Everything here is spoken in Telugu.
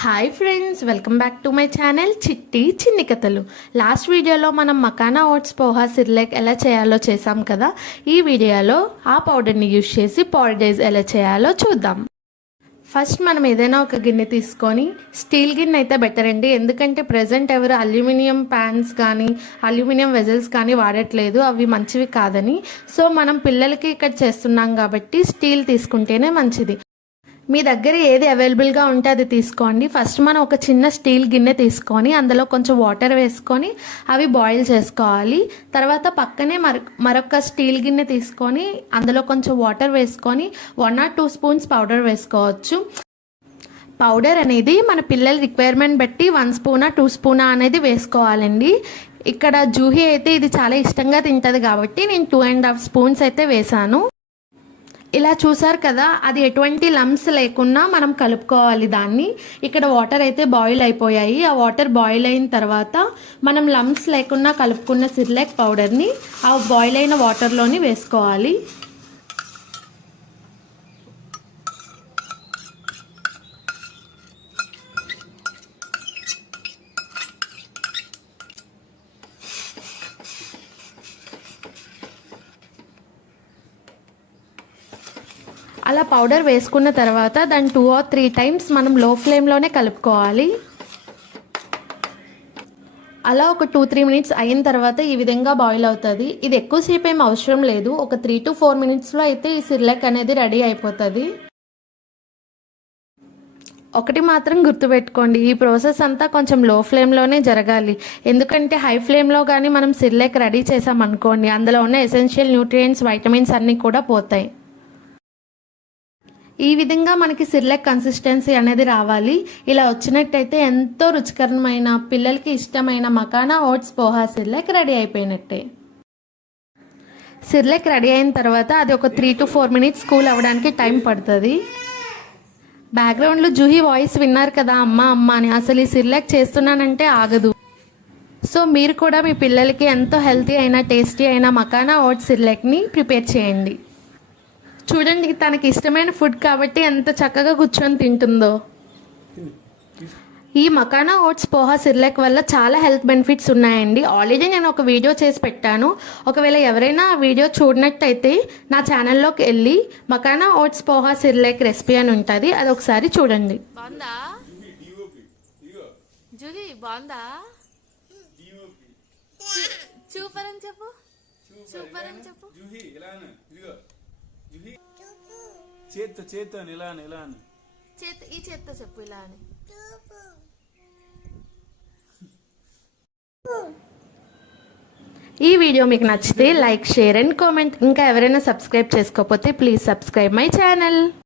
Hi friends, welcome back to my channel చిట్టి చిన్ని కథలు. లాస్ట్ వీడియోలో మనం మకానా ఓట్స్ పోహా సిర్లాక్ ఎలా చేయాలో చేసాం కదా. ఈ వీడియోలో ఆ పౌడర్ని యూజ్ చేసి పౌడరైజ్ ఎలా చేయాలో చూద్దాం. ఫస్ట్ మనం ఏదైనా ఒక గిన్నె తీసుకొని, స్టీల్ గిన్నె అయితే బెటర్ అండి, ఎందుకంటే ప్రజెంట్ ఎవరు అల్యూమినియం ప్యాన్స్ కానీ అల్యూమినియం వెజల్స్ కానీ వాడట్లేదు, అవి మంచివి కాదని. సో మనం పిల్లలకి ఇక్కడ చేస్తున్నాం కాబట్టి స్టీల్ తీసుకుంటేనే మంచిది. మీ దగ్గర ఏది అవైలబుల్గా ఉంటే అది తీసుకోండి. ఫస్ట్ మనం ఒక చిన్న స్టీల్ గిన్నె తీసుకొని అందులో కొంచెం వాటర్ వేసుకొని అవి బాయిల్ చేసుకోవాలి. తర్వాత పక్కనే మరొక స్టీల్ గిన్నె తీసుకొని అందులో కొంచెం వాటర్ వేసుకొని 1 or 2 స్పూన్స్ పౌడర్ వేసుకోవచ్చు. పౌడర్ అనేది మన పిల్లల రిక్వైర్మెంట్ బట్టి 1 స్పూనా 2 స్పూనా అనేది వేసుకోవాలండి. ఇక్కడ జూహీ అయితే ఇది చాలా ఇష్టంగా తింటుంది కాబట్టి నేను 2.5 స్పూన్స్ అయితే వేసాను. ఇలా చూసారు కదా, అది ఎటువంటి లమ్స్ లేకుండా మనం కలుపుకోవాలి దాన్ని. ఇక్కడ వాటర్ అయితే బాయిల్ అయిపోయాయి. ఆ వాటర్ బాయిల్ అయిన తర్వాత మనం లమ్స్ లేకుండా కలుపుకున్న సిర్లాక్ పౌడర్ని ఆ బాయిల్ అయిన వాటర్లోని వేసుకోవాలి. అలా పౌడర్ వేసుకున్న తర్వాత దాన్ని 2 or 3 టైమ్స్ మనం లో ఫ్లేమ్లోనే కలుపుకోవాలి. అలా ఒక 2-3 మినిట్స్ అయిన తర్వాత ఈ విధంగా బాయిల్ అవుతుంది. ఇది ఎక్కువసేపు ఏం అవసరం లేదు, ఒక 3 to 4 మినిట్స్లో అయితే ఈ సిర్లాక్ అనేది రెడీ అయిపోతుంది. ఒకటి మాత్రం గుర్తుపెట్టుకోండి, ఈ ప్రాసెస్ అంతా కొంచెం లో ఫ్లేమ్లోనే జరగాలి. ఎందుకంటే హై ఫ్లేమ్లో కానీ మనం సిర్లాక్ రెడీ చేసామనుకోండి, అందులో ఉన్న ఎసెన్షియల్ న్యూట్రియంట్స్, వైటమిన్స్ అన్నీ కూడా పోతాయి. ఈ విధంగా మనకి సిర్లాక్ కన్సిస్టెన్సీ అనేది రావాలి. ఇలా వచ్చినట్టయితే ఎంతో రుచికరమైన, పిల్లలకి ఇష్టమైన మకానా ఓట్స్ పోహా సిర్లాక్ రెడీ అయిపోయినట్టే. సిర్లాక్ రెడీ అయిన తర్వాత అది ఒక 3 to 4 మినిట్స్ కూల్ అవ్వడానికి టైం పడుతుంది. బ్యాక్గ్రౌండ్లో జూహీ వాయిస్ విన్నారు కదా, అమ్మ అమ్మ అని. అసలు ఈ సిర్లాక్ చేస్తున్నానంటే ఆగదు. సో మీరు కూడా మీ పిల్లలకి ఎంతో హెల్తీ అయినా టేస్టీ అయిన మకానా ఓట్స్ సిర్లాక్ని ప్రిపేర్ చేయండి. చూడండి, తనకి ఇష్టమైన ఫుడ్ కాబట్టి ఎంత చక్కగా కూర్చొని తింటుందో. ఈ మకానా ఓట్స్ పోహా సిర్లాక్ వల్ల చాలా హెల్త్ బెనిఫిట్స్ ఉన్నాయండి. ఆల్రెడీ నేను ఒక వీడియో చేసి పెట్టాను. ఒకవేళ ఎవరైనా ఆ వీడియో చూడనట్టయితే నా ఛానల్లోకి వెళ్ళి మకానా ఓట్స్ పోహా సిర్లాక్ రెసిపీ అని ఉంటుంది, అది ఒకసారి చూడండి. బాగుందా జూహీ? బాగుందా? సూపర్ అని చెప్పు, సూపర్ అని చెప్పు. చేత్తో ఇలా ఈ చేత్తో చెప్పు, ఇలా అని. ఈ వీడియో మీకు నచ్చితే లైక్, షేర్ అండ్ కామెంట్. ఇంకా ఎవరైనా సబ్స్క్రైబ్ చేసుకోకపోతే ప్లీజ్ సబ్స్క్రైబ్ మై ఛానల్.